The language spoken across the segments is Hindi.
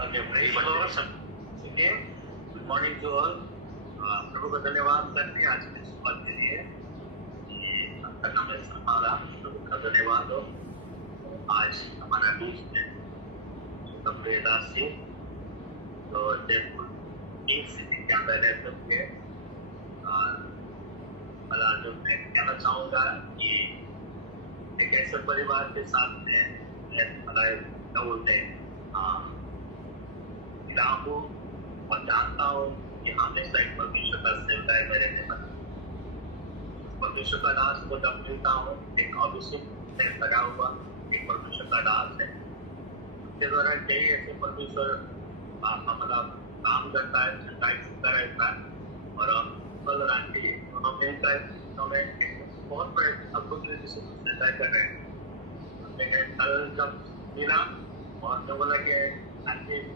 Okay, praise the Lord. Okay, good morning to all. प्रभु को धन्यवाद करते हैं आज की सुबह के लिए। ये आपका नाम है हमारा, प्रभु का धन्यवाद हो। आज हमारा बीच में कपड़े दासी तो जयपुर एक सिटी के अंदर रहते हुए भला जो मैं कहना चाहूँगा कि एक ऐसे परिवार के साथ में भला क्या बोलते हैं हूँ और जानता हूँ कि हमेशा एक परमेश्वर का सेवक है मेरे में। परमेश्वर का दास को जब मिलता हूँ एक अभिषेक से लगा हुआ एक परमेश्वर का दास है, उसके द्वारा कई ऐसे परमेश्वर मतलब काम करता है, चंगाई करता रहता है। और कल रात्रि दोनों मिलकर उन्होंने बहुत बड़े अद्भुत रीति से तय कर रहे हैं। कल जब मिला और जो बोला कि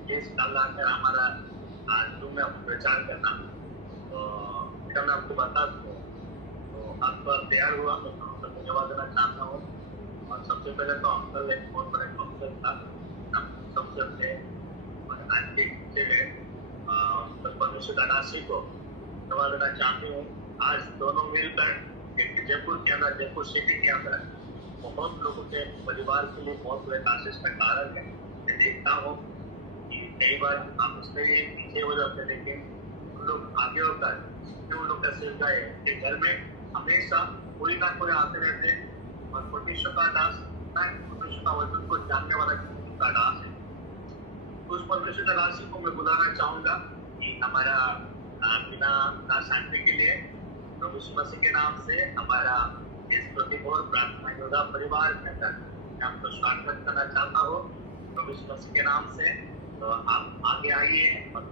केस डालना है हमारा जो में प्रचार करना, तो बेटा मैं आपको बता दूँ तो आपका तैयार हुआ। मैं आपका धन्यवाद देना चाहता हूँ। और सबसे पहले तो अंकल एक बहुत बड़े फंक्शन था, सबसे अपने आंटी परमेश्वर का राशि को धन्यवाद देना चाहती हूँ। आज दोनों मिलकर एक जयपुर के अंदर, जयपुर सिटी के अंदर बहुत लोगों के परिवार के लिए बहुत बड़े आशीष का कारण है। मैं देखता हूँ कई बार आप उसमें पीछे हो जाते हैं, लेकिन उन लोग आगे होकर उन लोग का सिलता है कि घर में हमेशा कोई ना कोई आते रहते हैं। और परमेश्वर का दास परमेश्वर का वचन को जानने वाला का दास है। उस परमेश्वर का दास को मैं बुलाना चाहूंगा कि हमारा बिना ना शांति के लिए प्रभु यीशु मसीह के नाम से हमारा इस प्रति और प्रार्थना योद्धा परिवार के अंदर मैं आपको स्वागत करना चाहता हूँ प्रभु यीशु मसीह के नाम से। तो आप आगे आइए और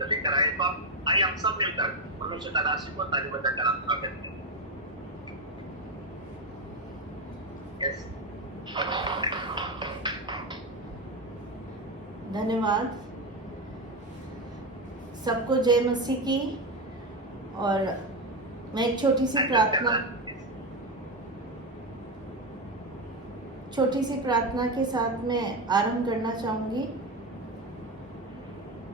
लेकर आए। तो आप आइए हम सब मिलकर परमेश्वर का राशि को ताली बजाकर आप स्वागत करें। धन्यवाद सबको, जय मसीह की। और मैं एक छोटी सी प्रार्थना के साथ में आरंभ करना चाहूंगी।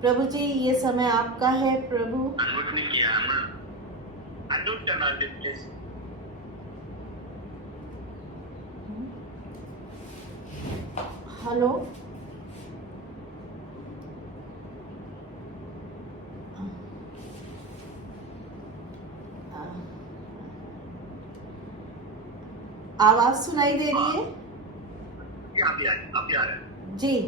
प्रभु जी, ये समय आपका है। प्रभु हेलो, आवाज सुनाई दे रही है जी।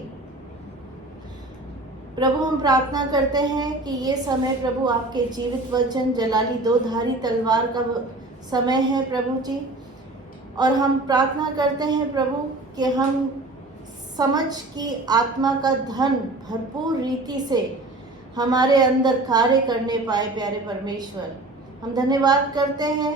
प्रभु, हम प्रार्थना करते हैं कि ये समय प्रभु आपके जीवित वचन जलाली दो धारी तलवार का समय है प्रभु जी। और हम प्रार्थना करते हैं प्रभु कि हम समझ की आत्मा का धन भरपूर रीति से हमारे अंदर कार्य करने पाए। प्यारे परमेश्वर, हम धन्यवाद करते हैं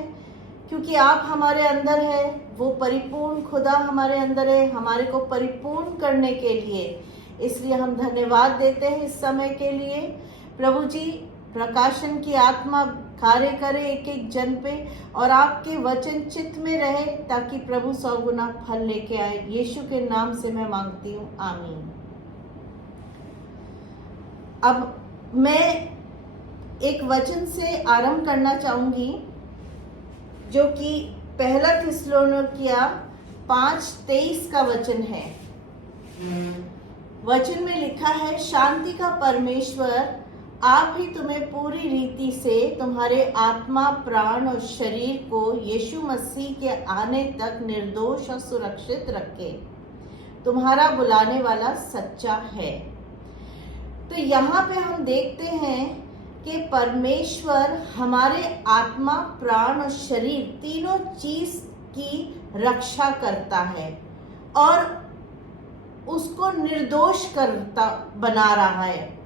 क्योंकि आप हमारे अंदर है। वो परिपूर्ण खुदा हमारे अंदर है हमारे को परिपूर्ण करने के लिए। इसलिए हम धन्यवाद देते हैं इस समय के लिए। प्रभु जी, प्रकाशन की आत्मा कार्य करे एक एक जन पे और आपके वचन चित्त में रहे, ताकि प्रभु 100 गुना फल लेके आए। यीशु के नाम से मैं मांगती हूँ, आमीन। अब मैं एक वचन से आरंभ करना चाहूंगी जो कि पहला थिस्सलुनीकियों 5:23 का वचन है। वचन में लिखा है, शांति का परमेश्वर आप ही तुम्हें पूरी रीति से तुम्हारे आत्मा, प्राण और शरीर को यीशु मसीह के आने तक निर्दोष और सुरक्षित रखे। तुम्हारा बुलाने वाला सच्चा है। तो यहाँ पे हम देखते हैं कि परमेश्वर हमारे आत्मा, प्राण और शरीर तीनों चीज की रक्षा करता है और उसको निर्दोष करता बना रहा है।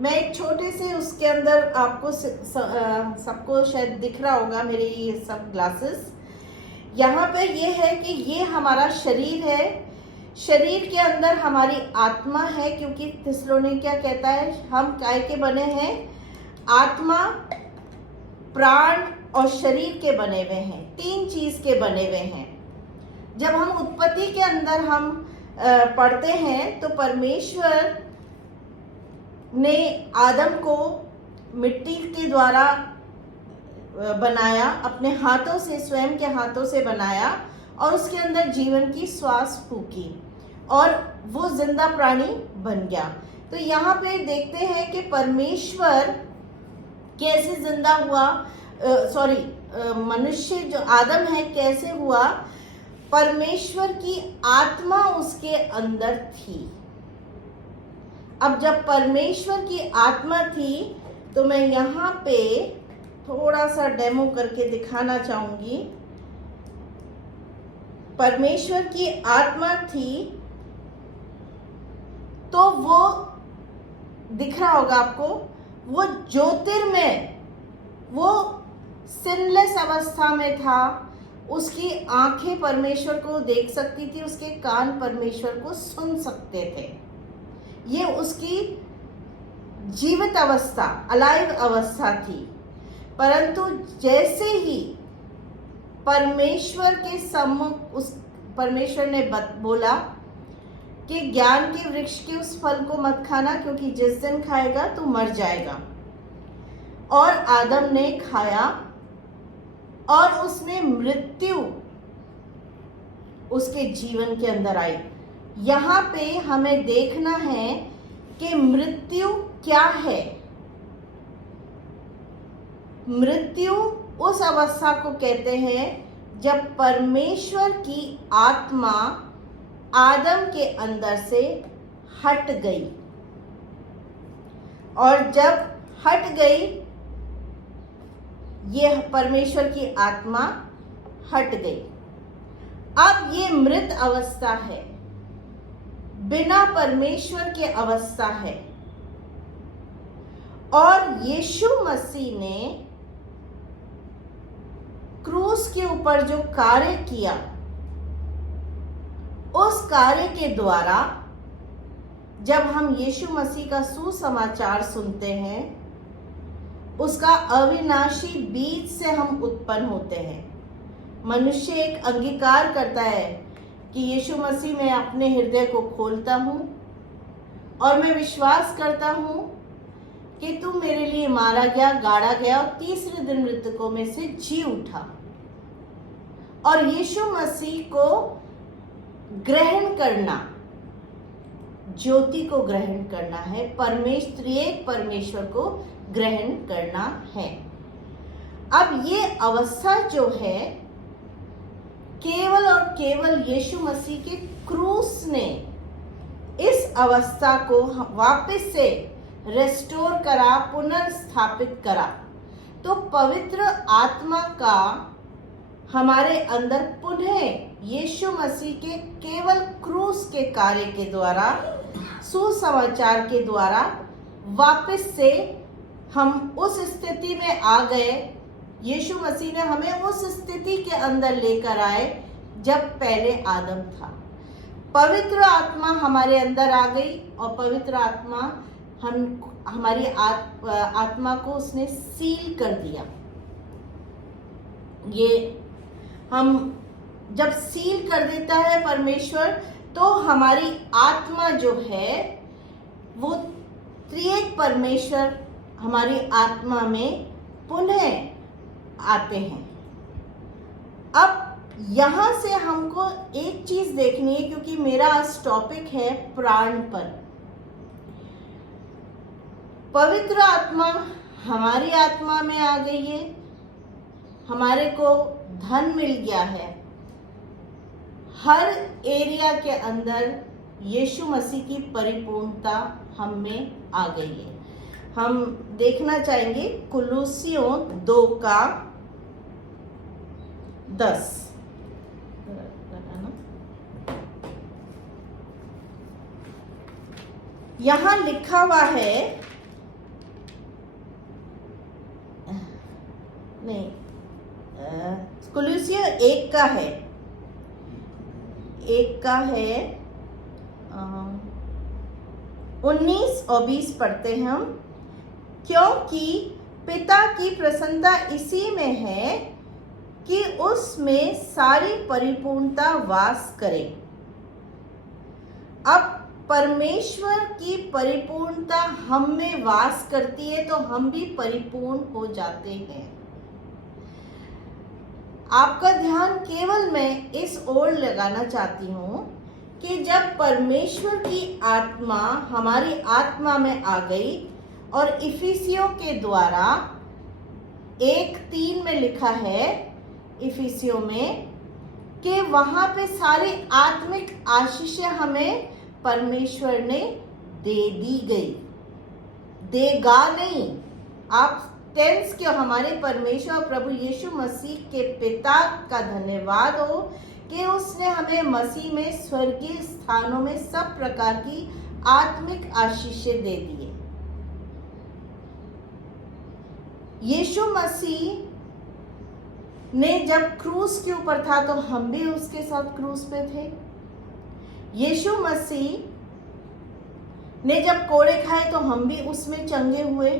मैं एक छोटे से उसके अंदर आपको सबको शायद दिख रहा होगा मेरे ये सब ग्लासेस। यहाँ पे ये है कि ये हमारा शरीर है। शरीर के अंदर हमारी आत्मा है, क्योंकि थिस्सलुनीकियों कहता है हम काय के बने हैं, आत्मा, प्राण और शरीर के बने हुए हैं। तीन चीज के बने हुए हैं। जब हम उत्पत्ति के अंदर हम पढ़ते हैं तो परमेश्वर ने आदम को मिट्टी के द्वारा बनाया, अपने हाथों से, स्वयं के हाथों से बनाया और उसके अंदर जीवन की श्वास फूकी और वो जिंदा प्राणी बन गया। तो यहाँ पे देखते हैं कि परमेश्वर कैसे जिंदा हुआ, मनुष्य जो आदम है कैसे हुआ। परमेश्वर की आत्मा उसके अंदर थी। अब जब परमेश्वर की आत्मा थी तो मैं यहाँ पे थोड़ा सा डेमो करके दिखाना चाहूंगी। परमेश्वर की आत्मा थी तो वो दिख रहा होगा आपको, वो ज्योतिर्मय, वो सिनलेस अवस्था में था। उसकी आंखें परमेश्वर को देख सकती थी, उसके कान परमेश्वर को सुन सकते थे। ये उसकी जीवित अवस्था, अलाइव अवस्था थी। परंतु जैसे ही परमेश्वर के सम्मुख उस परमेश्वर ने बोला कि ज्ञान के वृक्ष के उस फल को मत खाना, क्योंकि जिस दिन खाएगा तो मर जाएगा। और आदम ने खाया और उसमें मृत्यु उसके जीवन के अंदर आई। यहाँ पे हमें देखना है कि मृत्यु क्या है। मृत्यु उस अवस्था को कहते हैं जब परमेश्वर की आत्मा आदम के अंदर से हट गई, और जब हट गई, ये परमेश्वर की आत्मा हट गई। अब ये मृत अवस्था है, बिना परमेश्वर के अवस्था है। और यीशु मसीह ने क्रूस के ऊपर जो कार्य किया, उस कार्य के द्वारा जब हम यीशु मसीह का सुसमाचार सुनते हैं, उसका अविनाशी बीज से हम उत्पन्न होते हैं। मनुष्य एक अंगीकार करता है कि यीशु मसीह, मैं अपने हृदय को खोलता हूं और मैं विश्वास करता हूं कि तू मेरे लिए मारा गया, गाड़ा गया और तीसरे दिन मृतकों में से जी उठा। और यीशु मसीह को ग्रहण करना, ज्योति को ग्रहण करना है, त्रिएक परमेश्वर को ग्रहण करना है। अब ये अवस्था जो है, केवल और केवल यीशु मसीह के क्रूस ने इस अवस्था को वापस से रेस्टोर करा, पुनर्स्थापित करा। तो पवित्र आत्मा का हमारे अंदर पुनः यीशु मसीह के केवल क्रूस के कार्य के द्वारा, सुसमाचार के द्वारा वापस से हम उस स्थिति में आ गए। यीशु मसीह ने हमें उस स्थिति के अंदर लेकर आए जब पहले आदम था। पवित्र आत्मा हमारे अंदर आ गई और पवित्र आत्मा हमारी आत्मा को उसने सील कर दिया। ये हम जब सील कर देता है परमेश्वर, तो हमारी आत्मा जो है वो त्रिएक परमेश्वर हमारी आत्मा में पुनः आते हैं। अब यहाँ से हमको एक चीज देखनी है, क्योंकि मेरा आज टॉपिक है प्राण पर। पवित्र आत्मा हमारी आत्मा में आ गई है, हमारे को धन मिल गया है। हर एरिया के अंदर यीशु मसीह की परिपूर्णता हम में आ गई है। हम देखना चाहेंगे कुलुस्सियों 2:10। यहां लिखा हुआ है, नहीं, कुलुस्सियों 1 का है, 19 और 20 पढ़ते हैं हम। क्योंकि पिता की प्रसन्नता इसी में है कि उसमें सारी परिपूर्णता वास करे। अब परमेश्वर की परिपूर्णता हम में वास करती है तो हम भी परिपूर्ण हो जाते हैं। आपका ध्यान केवल मैं इस ओर लगाना चाहती हूँ कि जब परमेश्वर की आत्मा हमारी आत्मा में आ गई, और इफिसियों के द्वारा 1:3 में लिखा है, इफिसियों में, कि वहां पे सारी आत्मिक आशीषें हमें परमेश्वर ने दे दी गई। देगा नहीं, आप टेंस के हमारे परमेश्वर प्रभु यीशु मसीह के पिता का धन्यवाद हो कि उसने हमें मसीह में स्वर्गीय स्थानों में सब प्रकार की आत्मिक आशीषें दे दी। यीशु मसीह ने जब क्रूस के ऊपर था तो हम भी उसके साथ क्रूस पे थे। यीशु मसीह ने जब कोड़े खाए तो हम भी उसमें चंगे हुए।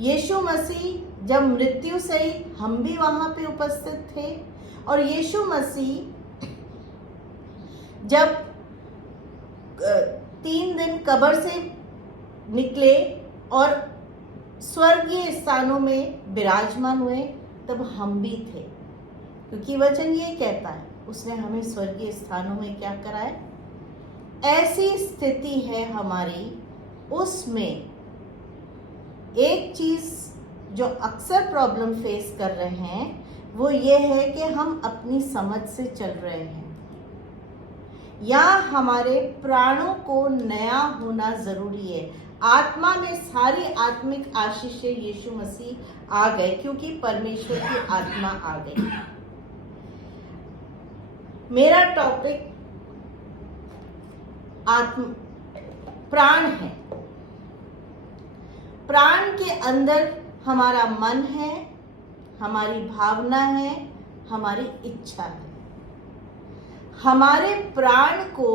यीशु मसीह जब मृत्यु सही, हम भी वहां पे उपस्थित थे। और यीशु मसीह जब 3 दिन कब्र से निकले और स्वर्गीय स्थानों में विराजमान हुए, तब हम भी थे, क्योंकि वचन ये कहता है उसने हमें स्वर्गीय स्थानों में क्या कराया। ऐसी स्थिति है हमारी, उसमें एक चीज जो अक्सर प्रॉब्लम फेस कर रहे हैं वो ये है कि हम अपनी समझ से चल रहे हैं, या हमारे प्राणों को नया होना जरूरी है। आत्मा में सारी आत्मिक आशीषें यीशु मसीह आ गए, क्योंकि परमेश्वर की आत्मा आ गई। मेरा टॉपिक प्राण है। प्राण के अंदर हमारा मन है, हमारी भावना है, हमारी इच्छा है। हमारे प्राण को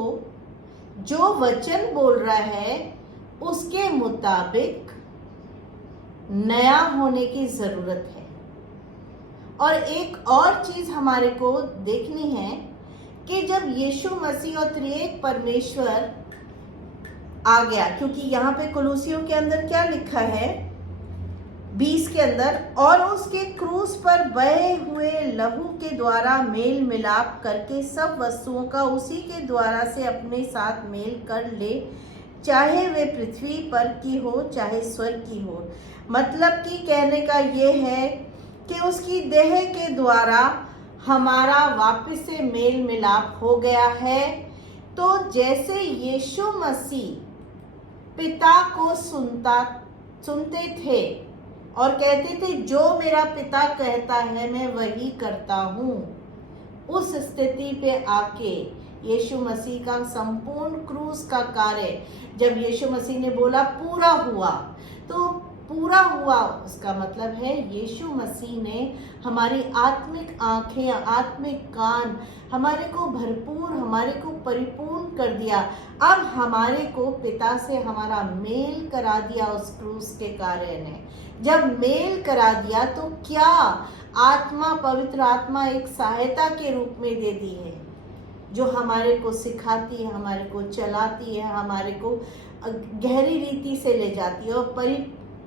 जो वचन बोल रहा है उसके मुताबिक नया होने की जरूरत है। और एक और चीज हमारे को देखनी है कि जब यीशु मसीह और त्रिएक परमेश्वर आ गया, क्योंकि यहाँ पे कुलूसियों के अंदर क्या लिखा है 20 के अंदर, और उसके क्रूस पर बहे हुए लहू के द्वारा मेल मिलाप करके सब वस्तुओं का उसी के द्वारा से अपने साथ मेल कर ले, चाहे वे पृथ्वी पर की हो चाहे स्वर्ग की हो। मतलब कि कहने का ये है कि उसकी देह के द्वारा हमारा वापस से मेल मिलाप हो गया है। तो जैसे यीशु मसीह पिता को सुनते थे और कहते थे जो मेरा पिता कहता है मैं वही करता हूँ, उस स्थिति पे आके यीशु मसीह का संपूर्ण क्रूस का कार्य, जब यीशु मसीह ने बोला पूरा हुआ, तो पूरा हुआ उसका मतलब है यीशु मसीह ने हमारी आत्मिक आंखें, आत्मिक कान, हमारे को भरपूर, हमारे को परिपूर्ण कर दिया। अब हमारे को पिता से हमारा मेल करा दिया उस क्रूस के कार्य ने। जब मेल करा दिया तो क्या आत्मा, पवित्र आत्मा एक सहायता के रूप में दे दी है, जो हमारे को सिखाती है, हमारे को चलाती है, हमारे को गहरी रीति से ले जाती है और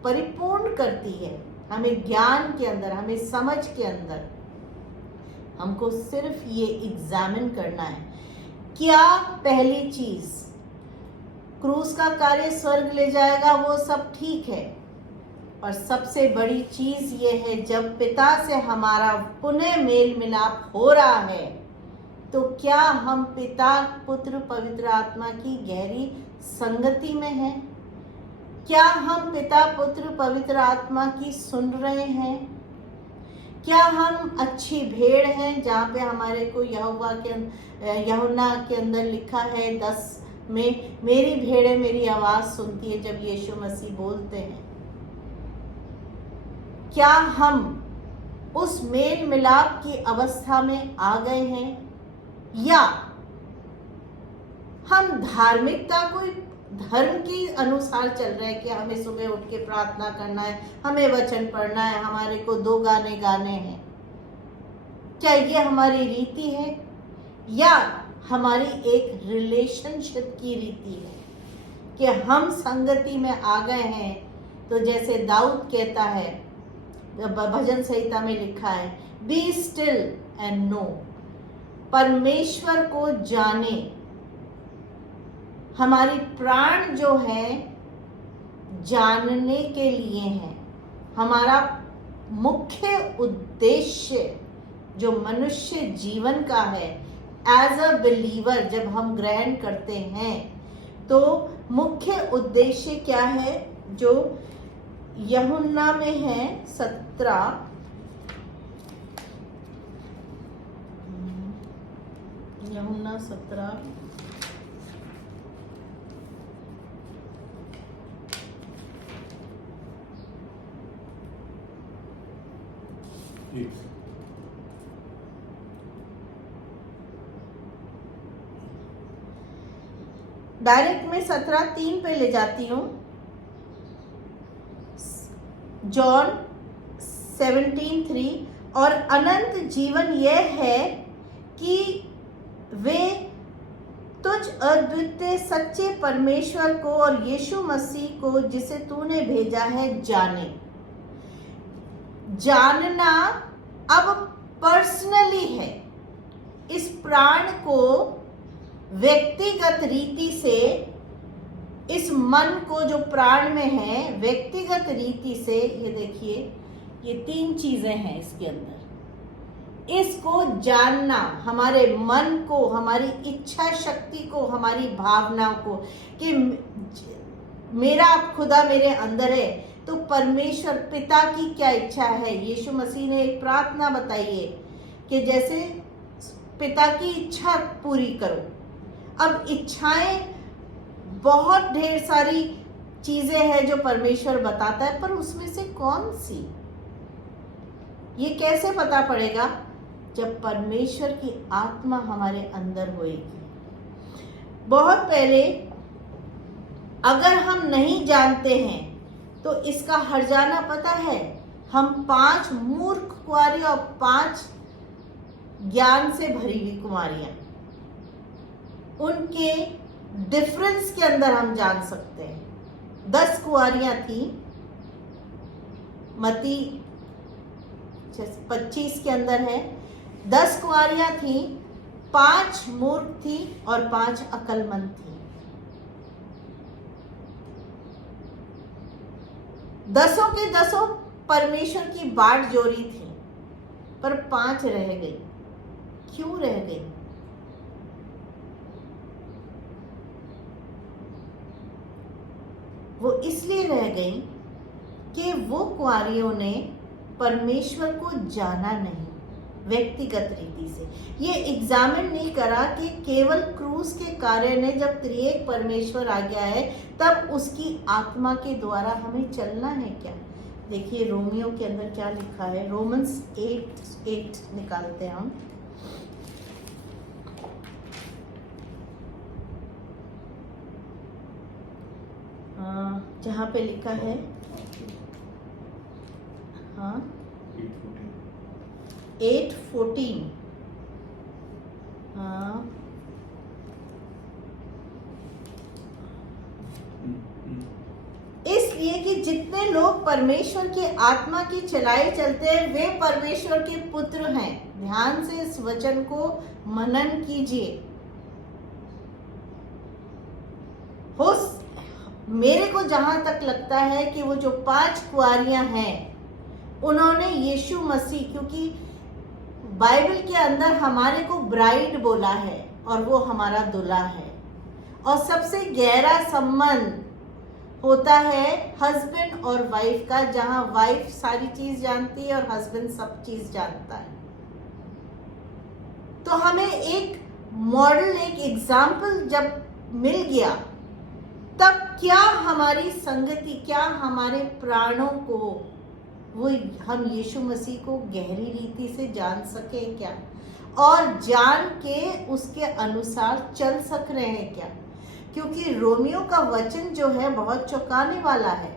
परिपूर्ण करती है। हमें ज्ञान के अंदर, हमें समझ के अंदर, हमको सिर्फ ये एग्जामिन करना है। क्या पहली चीज क्रूस का कार्य स्वर्ग ले जाएगा, वो सब ठीक है, और सबसे बड़ी चीज ये है जब पिता से हमारा पुनः मेल मिलाप हो रहा है तो क्या हम पिता, पुत्र, पवित्र आत्मा की गहरी संगति में हैं? क्या हम पिता, पुत्र, पवित्र आत्मा की सुन रहे हैं? क्या हम अच्छी भेड़ हैं, जहाँ पे हमारे को यूहन्ना के अंदर लिखा है 10 में, मेरी भेड़ें मेरी आवाज सुनती है, जब यीशु मसीह बोलते हैं। क्या हम उस मेल मिलाप की अवस्था में आ गए हैं, या हम धार्मिकता को धर्म के अनुसार चल रहे हैं कि हमें सुबह उठ के प्रार्थना करना है, हमें वचन पढ़ना है, हमारे को 2 गाने गाने हैं? क्या ये हमारी रीति है, या हमारी एक रिलेशनशिप की रीति है कि हम संगति में आ गए हैं। तो जैसे दाऊद कहता है, भजन संहिता में लिखा है, बी स्टिल एंड नो, परमेश्वर को जाने। हमारी प्राण जो है जानने के लिए है। हमारा मुख्य उद्देश्य जो मनुष्य जीवन का है, एज अ बिलीवर जब हम ग्रहण करते हैं, तो मुख्य उद्देश्य क्या है? जो यूहन्ना में है 17, यूहन्ना 17 डायरेक्ट में 17:3 पे ले जाती हूँ। जॉन 17:3, और अनंत जीवन यह है कि वे तुझ अद्वितीय सच्चे परमेश्वर को और यीशु मसीह को जिसे तूने भेजा है जाने। जानना अब पर्सनली है। इस प्राण को व्यक्तिगत रीति से, इस मन को जो प्राण में है व्यक्तिगत रीति से, ये देखिए ये 3 चीजें हैं इसके अंदर। इसको जानना, हमारे मन को, हमारी इच्छा शक्ति को, हमारी भावनाओं को, कि मेरा खुदा मेरे अंदर है तो परमेश्वर पिता की क्या इच्छा है। यीशु मसीह ने एक प्रार्थना बताई है कि जैसे पिता की इच्छा पूरी करो। अब इच्छाएं बहुत ढेर सारी चीजें हैं जो परमेश्वर बताता है, पर उसमें से कौन सी, ये कैसे पता पड़ेगा? जब परमेश्वर की आत्मा हमारे अंदर होएगी। बहुत पहले अगर हम नहीं जानते हैं तो इसका हर्जाना पता है। हम 5 मूर्ख कुंवारी और 5 ज्ञान से भरी हुई कुमारियां, उनके डिफरेंस के अंदर हम जान सकते हैं। 10 कुंवारियां थी, मत्ती 25 के अंदर है। 10 कुंवारियां थी, 5 मूर्ख थी और 5 अक्लमंद थी। 10 के 10 परमेश्वर की बाट जोरी थी, पर 5 रह गई। क्यों रह गई? वो इसलिए रह गई कि वो कुंवारियों ने परमेश्वर को जाना नहीं व्यक्तिगत रीति से। ये एग्जामिन नहीं करा कि केवल क्रूस के कार्य ने जब त्रिएक परमेश्वर आ गया है तब उसकी आत्मा के द्वारा हमें चलना है क्या। देखिए रोमियो के अंदर क्या लिखा है, रोमन्स 8:8 निकालते हैं हम। जहाँ पे लिखा है, हाँ 8:14, हाँ इसलिए कि जितने लोग परमेश्वर की आत्मा की चलाई चलते हैं वे परमेश्वर के पुत्र हैं। ध्यान से इस वचन को मनन कीजिए। मेरे को जहां तक लगता है कि वो जो 5 कुंवारियां हैं उन्होंने यीशु मसीह, क्योंकि बाइबल के अंदर हमारे को ब्राइड बोला है और वो हमारा दूल्हा है, और सबसे गहरा संबंध होता है हस्बैंड और वाइफ का, जहां वाइफ सारी चीज जानती है और हस्बैंड सब चीज जानता है। तो हमें एक मॉडल, एक एग्जाम्पल जब मिल गया, तब क्या हमारी संगति, क्या हमारे प्राणों को वो हम यीशु मसीह को गहरी रीति से जान सके क्या, और जान के उसके अनुसार चल सक रहे हैं क्या। क्योंकि रोमियो का वचन जो है बहुत चौंकाने वाला है।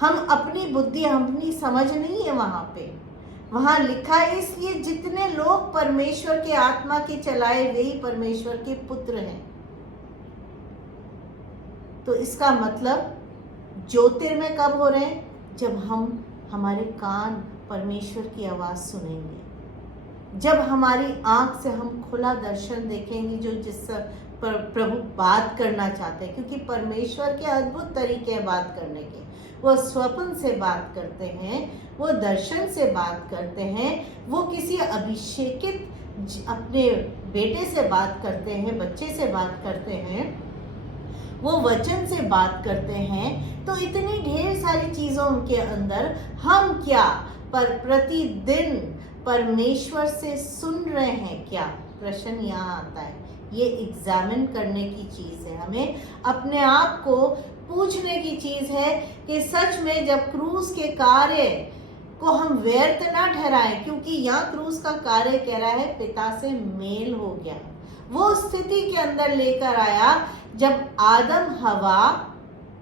हम अपनी बुद्धि, अपनी समझ नहीं है वहां पे, वहां लिखा है इसलिए जितने लोग परमेश्वर के आत्मा के चलाए वे ही परमेश्वर के पुत्र हैं। तो इसका मतलब ज्योतिर्मय कब हो रहे हैं? जब हम हमारे कान परमेश्वर की आवाज सुनेंगे, जब हमारी आंख से हम खुला दर्शन देखेंगे जो जिससे प्रभु बात करना चाहते हैं, क्योंकि परमेश्वर के अद्भुत तरीके हैं बात करने के। वो स्वप्न से बात करते हैं, वो दर्शन से बात करते हैं, वो किसी अभिषेकित अपने बेटे से बात करते हैं, बच्चे से बात करते हैं, वो वचन से बात करते हैं। तो इतनी ढेर सारी चीजों के अंदर हम क्या पर प्रतिदिन परमेश्वर से सुन रहे हैं क्या? प्रश्न यहाँ आता है। ये एग्जामिन करने की चीज है, हमें अपने आप को पूछने की चीज है कि सच में जब क्रूस के कार्य को हम व्यर्थ ना ठहराएं, क्योंकि यहाँ क्रूस का कार्य कह रहा है पिता से मेल हो गया। वो स्थिति के अंदर लेकर आया जब आदम हवा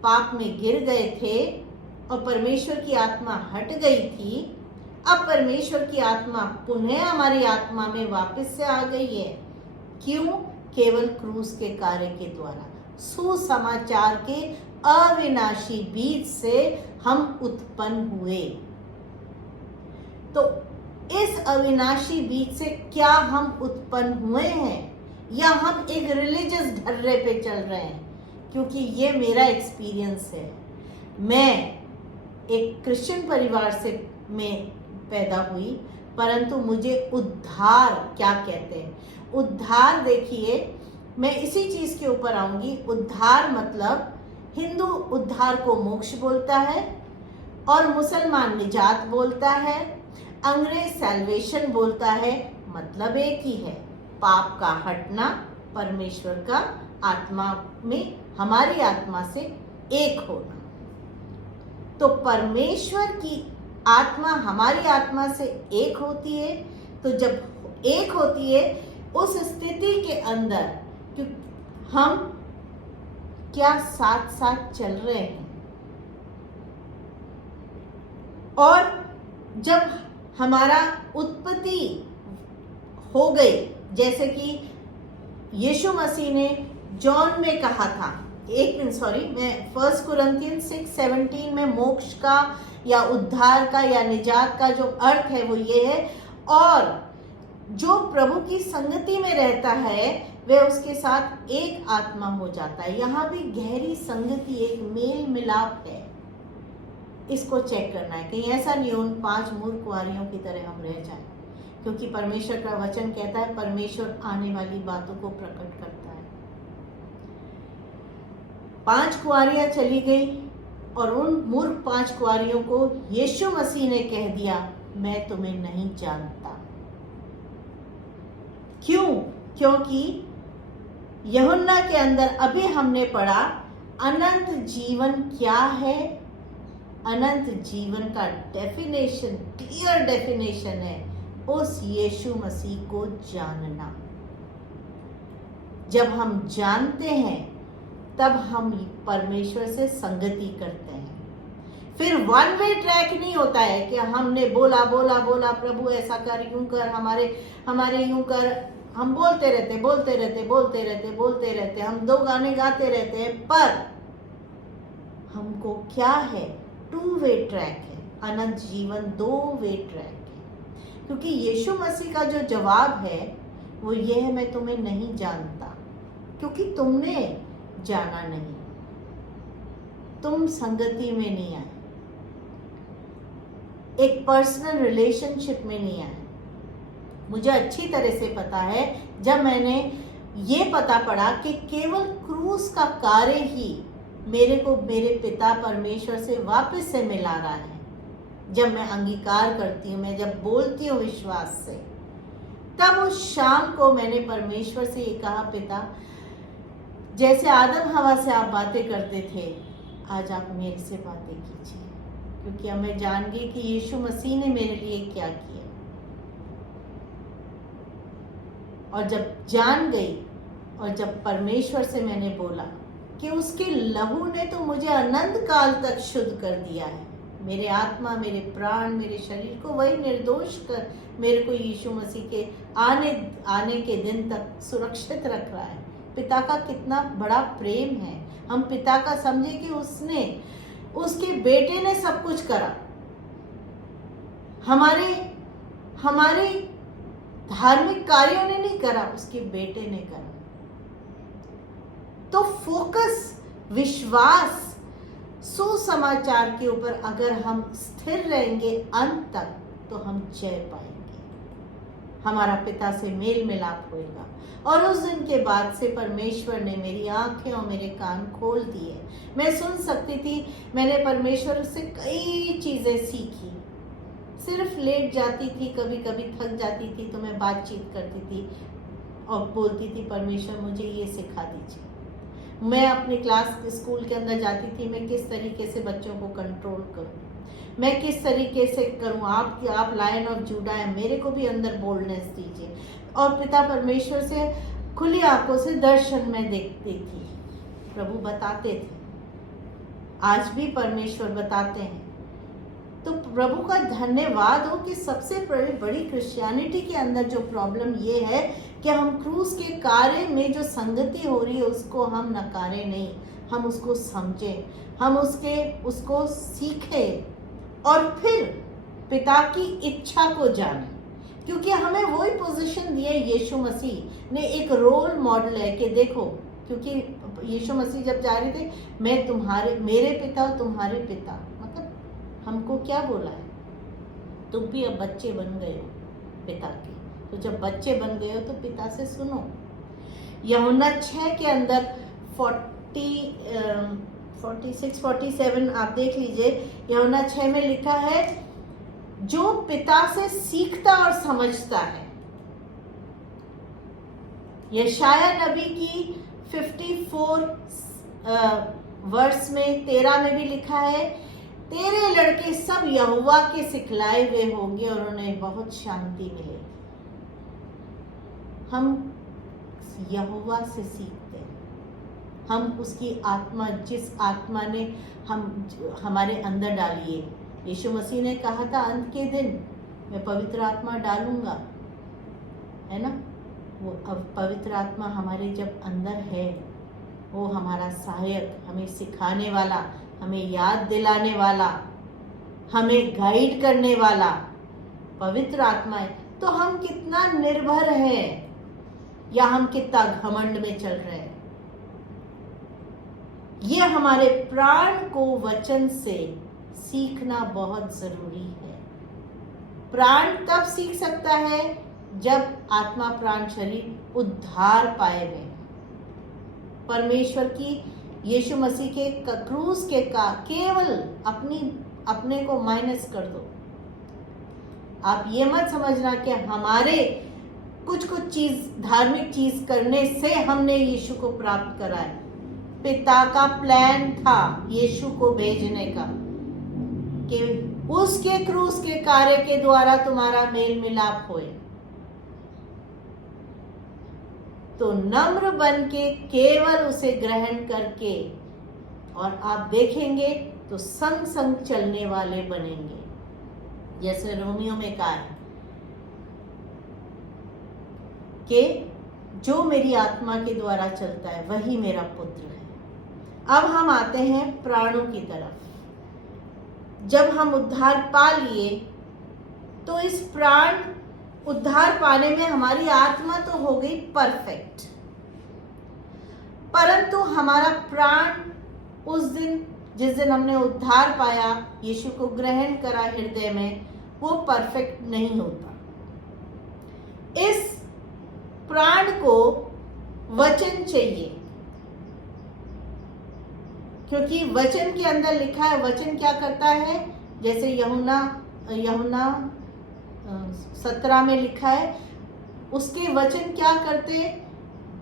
पाप में गिर गए थे और परमेश्वर की आत्मा हट गई थी। अब परमेश्वर की आत्मा पुनः हमारी आत्मा में वापस से आ गई है। क्यों? केवल क्रूस के कार्य के द्वारा। सुसमाचार के अविनाशी बीज से हम उत्पन्न हुए। तो इस अविनाशी बीज से क्या हम उत्पन्न हुए हैं या हम एक रिलीजियस ढर्रे पे चल रहे हैं? क्योंकि ये मेरा एक्सपीरियंस है। मैं एक क्रिश्चियन परिवार से में पैदा हुई, परंतु मुझे उद्धार क्या कहते हैं? उद्धार देखिए, मैं इसी चीज के ऊपर आऊंगी। उद्धार मतलब हिंदू उद्धार को मोक्ष बोलता है और मुसलमान निजात बोलता है, अंग्रेज सैल्वेशन बोलता है। मतलब एक ही है, पाप का हटना, परमेश्वर का आत्मा में हमारी आत्मा से एक होना। तो परमेश्वर की आत्मा हमारी आत्मा से एक होती है। तो जब एक होती है उस स्थिति के अंदर हम क्या साथ साथ चल रहे हैं। और जब हमारा उत्पत्ति हो गई, जैसे कि यीशु मसीह ने जॉन में कहा था, मैं 1 कुरिन्थियंस 6:17 में मोक्ष का या उद्धार का या निजात का जो अर्थ है वो ये है, और जो प्रभु की संगति में रहता है वह उसके साथ एक आत्मा हो जाता है। यहाँ भी गहरी संगति, एक मेल मिलाप है। इसको चेक करना है कहीं ऐसा नहीं हो 5 मूर्ख कुंवारियों की तरह हम रह जाएं, क्योंकि परमेश्वर का वचन कहता है परमेश्वर आने वाली बातों को प्रकट करता है। 5 कुंवारियां चली गई और उन मूर्ख 5 कुंवारियों को यीशु मसीह ने कह दिया, मैं तुम्हें नहीं जानता। क्यों? क्योंकि यूहन्ना के अंदर अभी हमने पढ़ा अनंत जीवन क्या है। अनंत जीवन का डेफिनेशन, क्लियर डेफिनेशन है उस यीशु मसीह को जानना। जब हम जानते हैं तब हम परमेश्वर से संगति करते हैं। फिर वन वे ट्रैक नहीं होता है कि हमने बोला बोला बोला प्रभु ऐसा कर, यूं कर, हमारे यूं कर। हम बोलते रहते, हम 2 गाने गाते रहते हैं, पर हमको क्या है? 2 वे ट्रैक है। अनंत जीवन 2 वे ट्रैक है। क्योंकि यीशु मसीह का जो जवाब है वो ये है, मैं तुम्हें नहीं जानता, क्योंकि तुमने जाना नहीं, तुम संगति में नहीं आए, एक पर्सनल रिलेशनशिप में नहीं आए। मुझे अच्छी तरह से पता है, जब मैंने ये पता पड़ा कि केवल क्रूस का कार्य ही मेरे को मेरे पिता परमेश्वर से वापस से मिला रहा है, जब मैं अंगीकार करती हूँ, मैं जब बोलती हूँ विश्वास से, तब उस शाम को मैंने परमेश्वर से ये कहा, पिता जैसे आदम हवा से आप बातें करते थे, आज आप मेरे से बातें कीजिए, क्योंकि अब मैं जान गई कि यीशु मसीह ने मेरे लिए क्या किया। और जब जान गई और जब परमेश्वर से मैंने बोला कि उसके लहू ने तो मुझे अनंत काल तक शुद्ध कर दिया है, मेरे आत्मा, मेरे प्राण, मेरे शरीर को वही निर्दोष कर मेरे को यीशु मसीह के आने के दिन तक सुरक्षित रख रहा है। पिता का कितना बड़ा प्रेम है। हम पिता का समझे कि उसने, उसके बेटे ने सब कुछ करा। हमारे धार्मिक कार्यों ने नहीं करा, उसके बेटे ने करा। तो फोकस, विश्वास, सुसमाचार के ऊपर अगर हम स्थिर रहेंगे अंत तक, तो हम जय पाएंगे। हमारा पिता से मेल मिलाप होगा। और उस दिन के बाद से परमेश्वर ने मेरी आंखें और मेरे कान खोल दिए। मैं सुन सकती थी, मैंने परमेश्वर से कई चीजें सीखी। सिर्फ लेट जाती थी, कभी कभी थक जाती थी, तो मैं बातचीत करती थी और बोलती थी, परमेश्वर मुझे ये सिखा दीजिए। मैं अपने स्कूल के अंदर जाती थी, मैं किस तरीके से बच्चों को कंट्रोल करूं, मैं किस तरीके से करूं। आप लायन ऑफ जूडा है, मेरे को भी अंदर बोल्डनेस दीजिए। और पिता परमेश्वर से खुली आंखों से दर्शन में देखती थी, प्रभु बताते थे। आज भी परमेश्वर बताते हैं। तो प्रभु का धन्यवाद हो कि सबसे बड़ी क्रिश्चियनिटी के अंदर जो प्रॉब्लम ये है कि हम क्रूस के कार्य में जो संगति हो रही है उसको हम नकारे नहीं, हम उसको समझें, हम उसको सीखें और फिर पिता की इच्छा को जानें। क्योंकि हमें वही पोजीशन दी है। यीशु मसीह ने एक रोल मॉडल है कि देखो, क्योंकि यीशु मसीह जब जा रहे थे, मैं मेरे पिता और तुम्हारे पिता, मतलब हमको क्या बोला है, तुम भी अब बच्चे बन गए हो पिता के। तो जब बच्चे बन गए हो तो पिता से सुनो। यूहन्ना 6 के अंदर 46, 47 आप देख लीजिए। यूहन्ना 6 में लिखा है, जो पिता से सीखता और समझता है। यशाया नबी की 54 वर्ष में 13 में भी लिखा है, तेरे लड़के सब यहोवा के सिखलाए हुए होंगे और उन्हें बहुत शांति मिलेगी। हम यहोवा से सीखते हैं, हम उसकी आत्मा, जिस आत्मा ने हमारे अंदर डाली है। यीशु मसीह ने कहा था, अंत के दिन मैं पवित्र आत्मा डालूंगा, है ना। वो अब पवित्र आत्मा हमारे जब अंदर है, वो हमारा सहायक, हमें सिखाने वाला, हमें याद दिलाने वाला, हमें गाइड करने वाला पवित्र आत्मा है। तो हम कितना निर्भर है या हम कितना घमंड में चल रहे हैं। ये हमारे प्राण को वचन से सीखना बहुत जरूरी है। प्राण तब सीख सकता है जब आत्मा, प्राण, शरीर उद्धार पाए हुए। परमेश्वर की यीशु मसीह के क्रूस के केवल अपने को माइनस कर दो। आप ये मत समझना कि हमारे कुछ चीज, धार्मिक चीज करने से हमने यीशु को प्राप्त करा है। पिता का प्लान था यीशु को भेजने का, कि उसके क्रूस के कार्य के द्वारा तुम्हारा मेल मिलाप होए। तो नम्र बन के केवल उसे ग्रहण करके, और आप देखेंगे तो संग संग चलने वाले बनेंगे। जैसे रोमियो में कहा है कि जो मेरी आत्मा के द्वारा चलता है वही मेरा पुत्र है। अब हम आते हैं प्राणों की तरफ। जब हम उद्धार पा लिए तो इस प्राण उद्धार पाने में हमारी आत्मा तो हो गई परफेक्ट, परंतु हमारा प्राण उस दिन, जिस दिन हमने उद्धार पाया, यीशु को ग्रहण करा हृदय में, वो परफेक्ट नहीं होता। इस प्राण को वचन चाहिए, क्योंकि वचन के अंदर लिखा है, वचन क्या करता है, जैसे यूहन्ना 17 में लिखा है, उसके वचन क्या करते,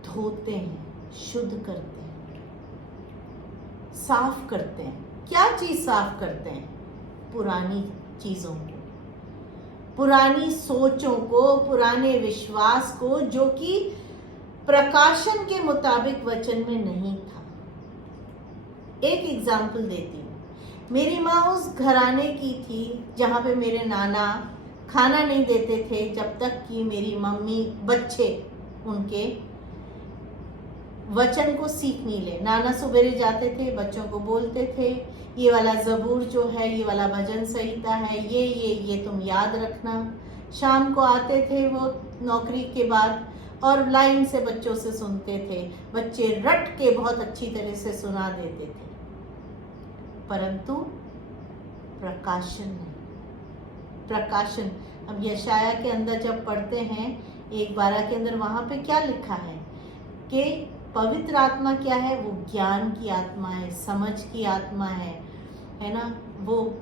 धोते हैं, शुद्ध करते हैं, साफ करते हैं। क्या चीज साफ करते हैं? पुरानी चीजों को, पुरानी सोचों को, पुराने विश्वास को, जो कि प्रकाशन के मुताबिक वचन में नहीं था। एक एग्जाम्पल देती हूँ। मेरी माँ उस घराने की थी जहाँ पे मेरे नाना खाना नहीं देते थे जब तक कि मेरी मम्मी बच्चे उनके वचन को सीख नहीं ले। नाना सवेरे जाते थे, बच्चों को बोलते थे ये वाला ज़बूर जो है, ये वाला भजन संहिता है, ये तुम याद रखना। शाम को आते थे वो नौकरी के बाद और लाइन से बच्चों से सुनते थे। बच्चे रट के बहुत अच्छी तरह से सुना देते थे, परंतु प्रकाशन नहीं। प्रकाशन अब यशाया के अंदर जब पढ़ते हैं 1:12 के अंदर, वहाँ पे क्या लिखा है कि पवित्र आत्मा क्या है? वो ज्ञान की आत्मा है, समझ की आत्मा है ना, वो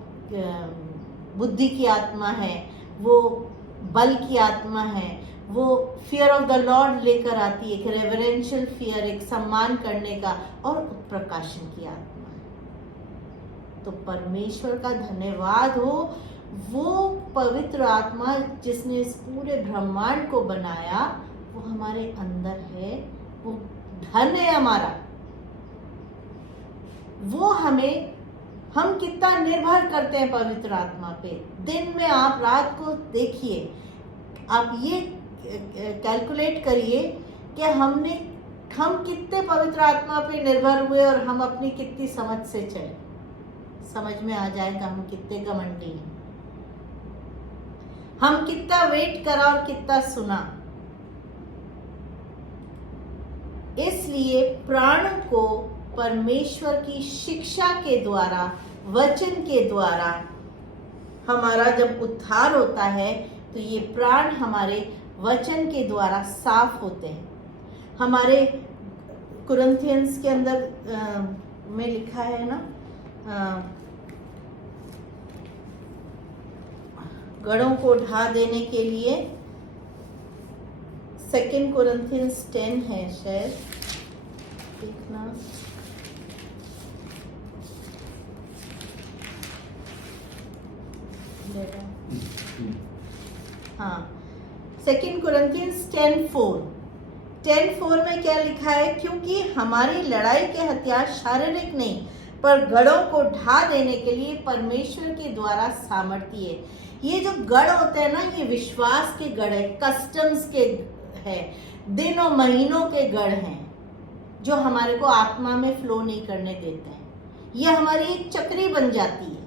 बुद्धि की आत्मा है, वो बल की आत्मा है, वो फियर ऑफ द लॉर्ड लेकर आती है, एक रेवरेंशियल फियर, एक सम्मान करने का, और प्रकाशन की आत्मा है। तो परमेश्वर का धन्यवाद हो, वो पवित्र आत्मा जिसने इस पूरे ब्रह्मांड को बनाया वो हमारे अंदर है। वो धन है हमारा। वो हम कितना निर्भर करते हैं पवित्र आत्मा पे। दिन में आप रात को देखिए, आप ये कैलकुलेट करिए कि हम कितने पवित्र आत्मा पे निर्भर हुए और हम अपनी कितनी समझ से चले। समझ में आ जाएगा हम कितने घमंडी हैं, हम कितना वेट करा और कितना सुना। इसलिए प्राण को परमेश्वर की शिक्षा के द्वारा, वचन के द्वारा हमारा जब उद्धार होता है तो ये प्राण हमारे वचन के द्वारा साफ होते हैं। हमारे कुरिन्थियंस के अंदर में लिखा है ना, गढ़ों को ढा देने के लिए 2 कुरिन्थियंस 10 है शायद, देखना। हाँ, 2 कुरिन्थियंस 10:4 में क्या लिखा है? क्योंकि हमारी लड़ाई के हथियार शारीरिक नहीं पर गढ़ों को ढा देने के लिए परमेश्वर के द्वारा सामर्थ्य है। ये जो गढ़ होते हैं ना, ये विश्वास के गढ़ है, कस्टम्स के है, दिनों महीनों के गढ़ हैं, जो हमारे को आत्मा में फ्लो नहीं करने देते हैं। ये हमारी एक चक्री बन जाती है,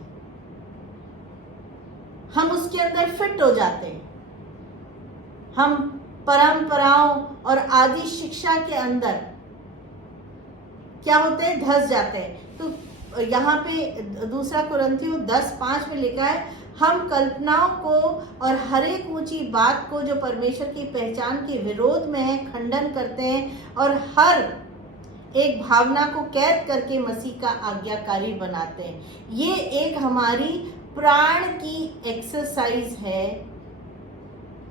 हम उसके अंदर फिट हो जाते हैं, हम परंपराओं और आदि शिक्षा के अंदर क्या होते हैं, धस जाते हैं। तो यहाँ पे 2 कुरिन्थियों 10:5 में लिखा है, हम कल्पनाओं को और हर एक ऊंची बात को जो परमेश्वर की पहचान के विरोध में है खंडन करते हैं और हर एक भावना को कैद करके मसीह का आज्ञाकारी बनाते हैं। ये एक हमारी प्राण की एक्सरसाइज है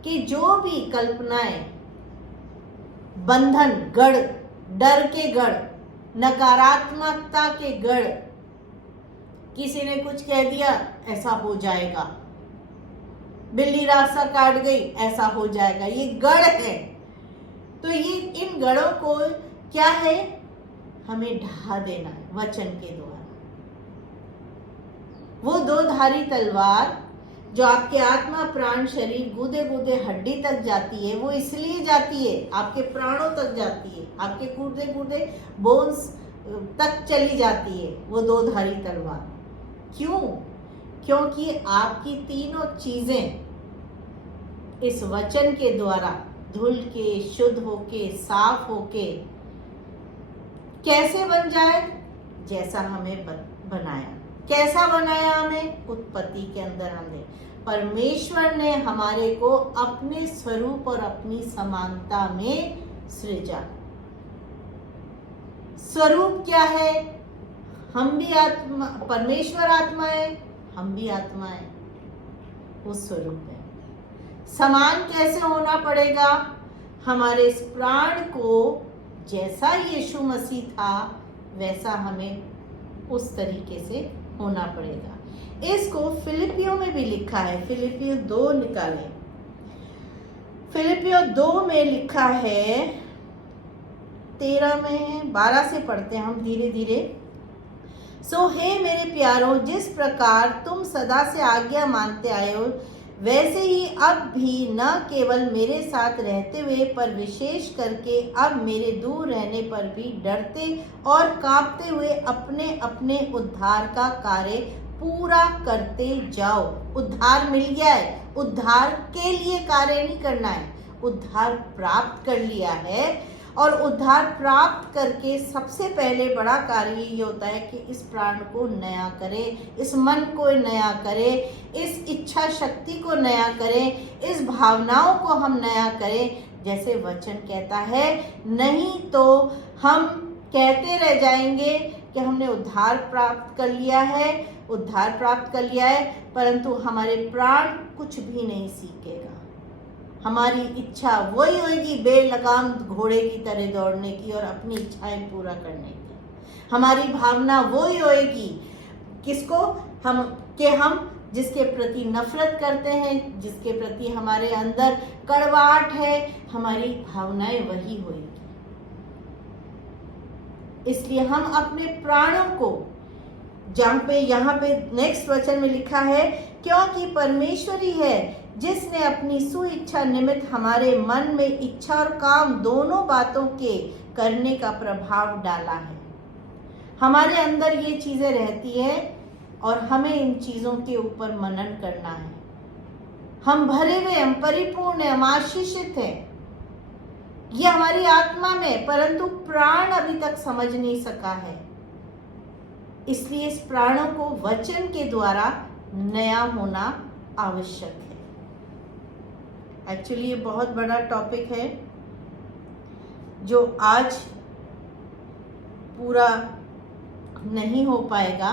कि जो भी कल्पनाएं, बंधन, गढ़, डर के गढ़, नकारात्मकता के गढ़, किसी ने कुछ कह दिया ऐसा हो जाएगा, बिल्ली रास्ता काट गई ऐसा हो जाएगा, ये गढ़ है। तो ये इन गढ़ों को क्या है, हमें ढा देना है वचन के द्वारा। वो 2-धारी तलवार जो आपके आत्मा, प्राण, शरीर, गूदे गूदे हड्डी तक जाती है, वो इसलिए जाती है, आपके प्राणों तक जाती है, आपके गूदे गूदे बोन्स तक चली जाती है वो 2-धारी तलवार। क्यों? क्योंकि आपकी तीनों चीजें इस वचन के द्वारा धुल के, शुद्ध होके, साफ होके कैसे बन जाए, जैसा हमें बनाया। कैसा बनाया हमें? उत्पत्ति के अंदर हमें परमेश्वर ने हमारे को अपने स्वरूप और अपनी समानता में सृजा। स्वरूप क्या है? हम भी आत्मा, परमेश्वर आत्मा है, हम भी आत्मा है, वो स्वरूप है। समान कैसे होना पड़ेगा? हमारे इस प्राण को जैसा यीशु मसीह था वैसा हमें उस तरीके से होना पड़ेगा। इसको फिलिपियों में भी लिखा है, फिलिपियों 2 निकालें। फिलिपियों 2 में लिखा है 13 में, 12 से पढ़ते हैं हम धीरे धीरे। सो हे मेरे प्यारों, जिस प्रकार तुम सदा से आज्ञा मानते आए हो, वैसे ही अब भी न केवल मेरे साथ रहते हुए पर विशेष करके अब मेरे दूर रहने पर भी डरते और कांपते हुए अपने अपने उद्धार का कार्य पूरा करते जाओ। उद्धार मिल गया है, उद्धार के लिए कार्य नहीं करना है, उद्धार प्राप्त कर लिया है। और उद्धार प्राप्त करके सबसे पहले बड़ा कार्य ये होता है कि इस प्राण को नया करें, इस मन को नया करें, इस इच्छा शक्ति को नया करें, इस भावनाओं को हम नया करें, जैसे वचन कहता है। नहीं तो हम कहते रह जाएंगे कि हमने उद्धार प्राप्त कर लिया है, उद्धार प्राप्त कर लिया है, परंतु हमारे प्राण कुछ भी नहीं सीखेगा। हमारी इच्छा वही होगी, बेलगाम घोड़े की तरह दौड़ने की और अपनी इच्छाएं पूरा करने की। हमारी भावना वही होगी, किसको? हम जिसके प्रति नफरत करते हैं, जिसके प्रति हमारे अंदर कड़वाहट है, हमारी भावनाएं वही होगी। इसलिए हम अपने प्राणों को, यहाँ पे नेक्स्ट वचन में लिखा है, क्योंकि परमेश्वर ही है जिसने अपनी सुइच्छा निमित्त हमारे मन में इच्छा और काम दोनों बातों के करने का प्रभाव डाला है। हमारे अंदर ये चीजें रहती है और हमें इन चीजों के ऊपर मनन करना है। हम भरे हुए, हम परिपूर्ण हैं, हम आशीषित हैं, ये हमारी आत्मा में, परंतु प्राण अभी तक समझ नहीं सका है। इसलिए इस प्राणों को वचन के द्वारा नया होना आवश्यक है। एक्चुअली ये बहुत बड़ा टॉपिक है जो आज पूरा नहीं हो पाएगा,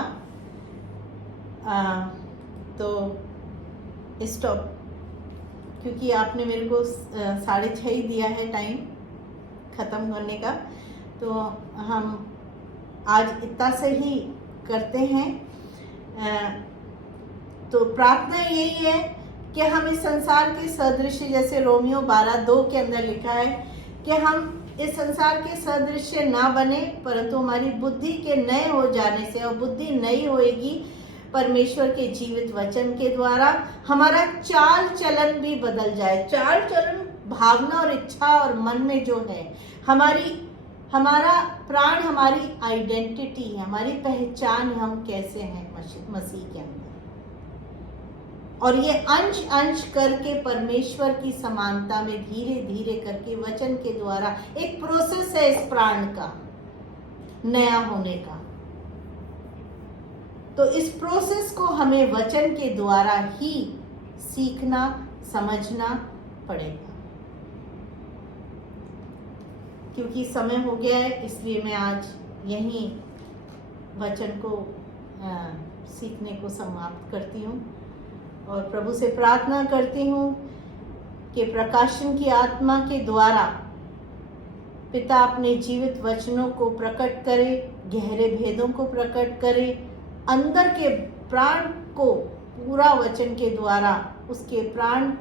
तो स्टॉप, क्योंकि आपने मेरे को 6:30 ही दिया है टाइम ख़त्म करने का, तो हम आज इतना से ही करते हैं। तो प्रार्थना यही है कि हम इस संसार के सदृश्य, जैसे रोमियो 12:2 के अंदर लिखा है कि हम इस संसार के सदृश्य ना बने, परंतु हमारी बुद्धि के नए हो जाने से, और बुद्धि नई होएगी परमेश्वर के जीवित वचन के द्वारा, हमारा चाल चलन भी बदल जाए। चाल चलन, भावना और इच्छा और मन में जो है, हमारा प्राण हमारी आइडेंटिटी है, हमारी पहचान, हम कैसे हैं मसीह के अंदर। और ये अंश अंश करके परमेश्वर की समानता में धीरे धीरे करके वचन के द्वारा एक प्रोसेस है इस प्राण का नया होने का। तो इस प्रोसेस को हमें वचन के द्वारा ही सीखना, समझना पड़ेगा। क्योंकि समय हो गया है, इसलिए मैं आज यहीं वचन को सीखने को समाप्त करती हूँ और प्रभु से प्रार्थना करती हूँ कि प्रकाशन की आत्मा के द्वारा पिता अपने जीवित वचनों को प्रकट करे, गहरे भेदों को प्रकट करे, अंदर के प्राण को पूरा वचन के द्वारा, उसके प्राण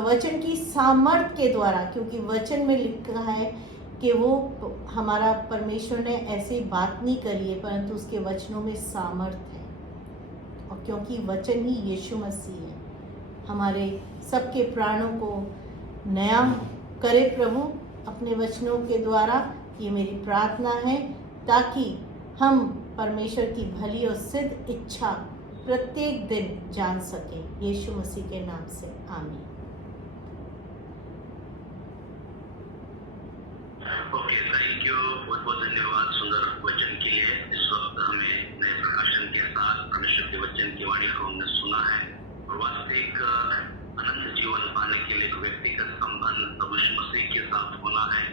वचन की सामर्थ के द्वारा, क्योंकि वचन में लिखा है कि वो हमारा परमेश्वर ने ऐसी बात नहीं करी है, परंतु उसके वचनों में सामर्थ है। और क्योंकि वचन ही यीशु मसीह है, हमारे सबके प्राणों को नया करे प्रभु अपने वचनों के द्वारा। ये मेरी प्रार्थना है ताकि हम परमेश्वर की भली और सिद्ध इच्छा प्रत्येक दिन जान सके। यीशु मसीह के नाम से आमीन। ओके, थैंक यू, बहुत बहुत धन्यवाद सुंदर वचन के लिए। इस वक्त हमें नए प्रकाशन के साथ परमेश्वर के वचन की वाणी को हमने सुना है और वास्तविक अनंत जीवन पाने के लिए व्यक्तिगत संबंध प्रभु मसीह के साथ होना है,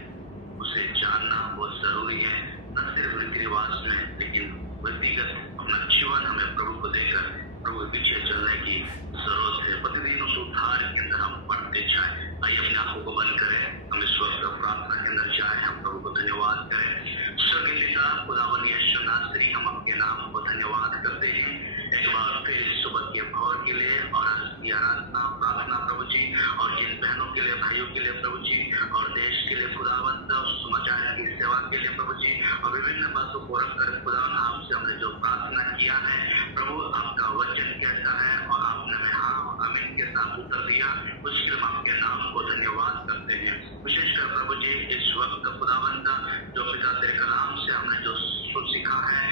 उसे जानना बहुत जरूरी है, न सिर्फ रीति रिवाज में, लेकिन व्यक्तिगत अपना जीवन हमें प्रभु को देकर प्रभु के पीछे चलने की जरूरत है। प्रतिदिन उस उद्धार के अंदर हम बढ़ते जाए। आइए अपने आंखों को बंद करें, हम इस वक्त प्रार्थना के अंदर जाए, हम प्रभु को धन्यवाद करें। स्वर्गीय खुदावंद यीशु नासरी, हम आपके नाम को धन्यवाद करते हैं एक बार फिर सुबह के भोर के लिए और की आराधना प्रार्थना प्रभु जी, और जिन बहनों के लिए, भाइयों के लिए प्रभु जी, और देश के लिए खुदावंद समाचार की सेवा के लिए प्रभु जी, और विभिन्न बातों को रखकर खुदा आपसे हमने जो प्रार्थना किया है प्रभु, आपका वचन कहता है और आपने हमें हाँ आमीन के साथ उत्तर दिया, उसके लिए हम आपके नाम को धन्यवाद करते हैं। विशेषकर प्रभु जी इस वक्त खुदावंत जो पिता तेरे कलाम से हमने जो सीखा है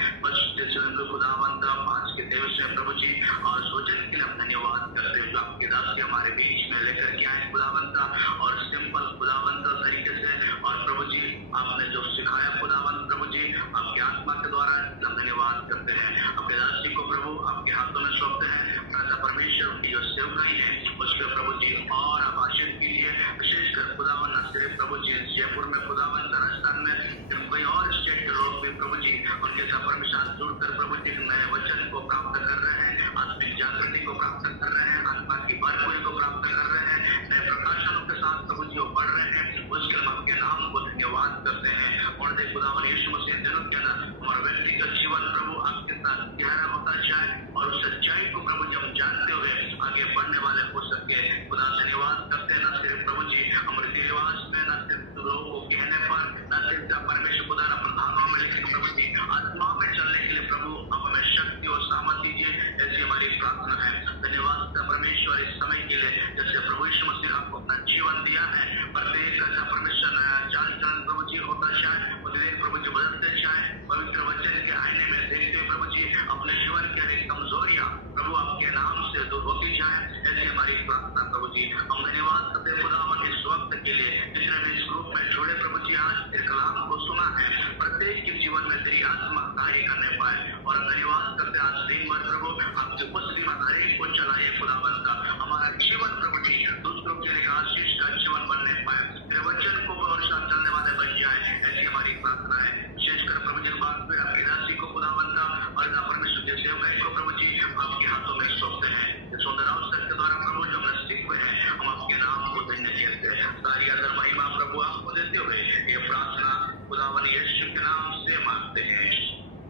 खुदावंत आज के दिवस से प्रभु जी, और उस वचन के लिए हम धन्यवाद करते हैं जो आपके दास के हमारे बीच में लेकर के आए खुदावंत, और सिंपल खुदावंत तरीके से, और प्रभु जी आपने जो सिखाया खुदावंत प्रभु जी आपके आत्मा के द्वारा हम धन्यवाद करते हैं। आपके दास जी को प्रभु आपके हाथों में सौंपते हैं, प्रार्थना परमेश्वर उनकी जो सेवकाई है उसके प्रभु जी और आप आशीष कीजिए। विशेषकर खुदावन न सिर्फ प्रभु जी जयपुर में खुदावन राजस्थान में कोई और स्टेट के लोग भी प्रभु जी उनके साथ परमेश्वर जुड़कर प्रभु जी नए वचन को प्राप्त कर रहे हैं, आत्मिक जागृति को प्राप्त कर रहे हैं, आत्मा की भरपूरी को प्राप्त कर रहे हैं, नए प्रकाशनों के साथ प्रभु जी वो बढ़ रहे हैं, उसके लिए हम आपके नाम को धन्यवाद करते हैं। और दे खुदावन यीशु मसीह दिनों के अंदर हमारा व्यक्तिगत जीवन प्रभु आपके साथ गहरा होता जाए, और उस सच्चाई को प्रभु जी हम जानते हुए आगे बढ़ने वाले हो सके। खुदा धन्यवाद करते हैं, न सिर्फ प्रभु जी हमारे रिवाज में, न सिर्फ लोगों को कहने पर, न सिर्फ परमेश्वर खुदा प्रधानों में, लेकिन प्रभु जी आत्मा में चलने के लिए प्रभु आप हमें शक्ति और सामर्थ दीजिए, ऐसी हमारी प्रार्थना है। धन्यवाद परमेश्वर इस समय के लिए, जैसे प्रभु यीशु मसीह आपको अपना जीवन दिया है, प्रत्येक ऐसा परमेश्वर नया चाल चलन प्रभु जी होता जाए, प्रतिदिन प्रभु जी बदलते जाए, पवित्र वचन के आईने में देखते हुए प्रभु जी अपने जीवन के अनेक कमजोरियां प्रभु आपके नाम से दूर होती जाए, ऐसी हमारी प्रार्थना प्रभु जी। हम धन्यवाद करते हैं खुदावन इस वक्त के लिए, जिसने भी इस ग्रुप में जुड़े प्रभु जी आज तेरे कलाम को सुना है, प्रत्येक के जीवन में तेरी आत्मा कार्य करने पाए, और हम धन्यवाद करते हैं आज दिन भर प्रभु आपके उपस्थिति में हर एक को चलाइए खुदावन का, हमारा जीवन प्रभु जी दूसरों के लिए आशीष का जीवन बनने पाए, तेरे वचन को और साथ चलने वाले बन जाए, ऐसी हमारी प्रार्थना है। विशेषकर प्रभु जी बात में आपकी राशि को खुदावन का और परमेश्वर के सेवकाई को प्रभु जी आपके हाथों में सौंपते हैं। इस सुंदर अवसर के द्वारा प्रभु जो हमने सीखे हैं, हम आपके नाम को धन्य कहते हैं। सारी अदर महिमा प्रभु आपको देते हुए ये प्रार्थना खुदावन यीशु के नाम से मांगते हैं,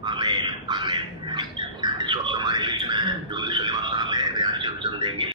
आमीन आमीन।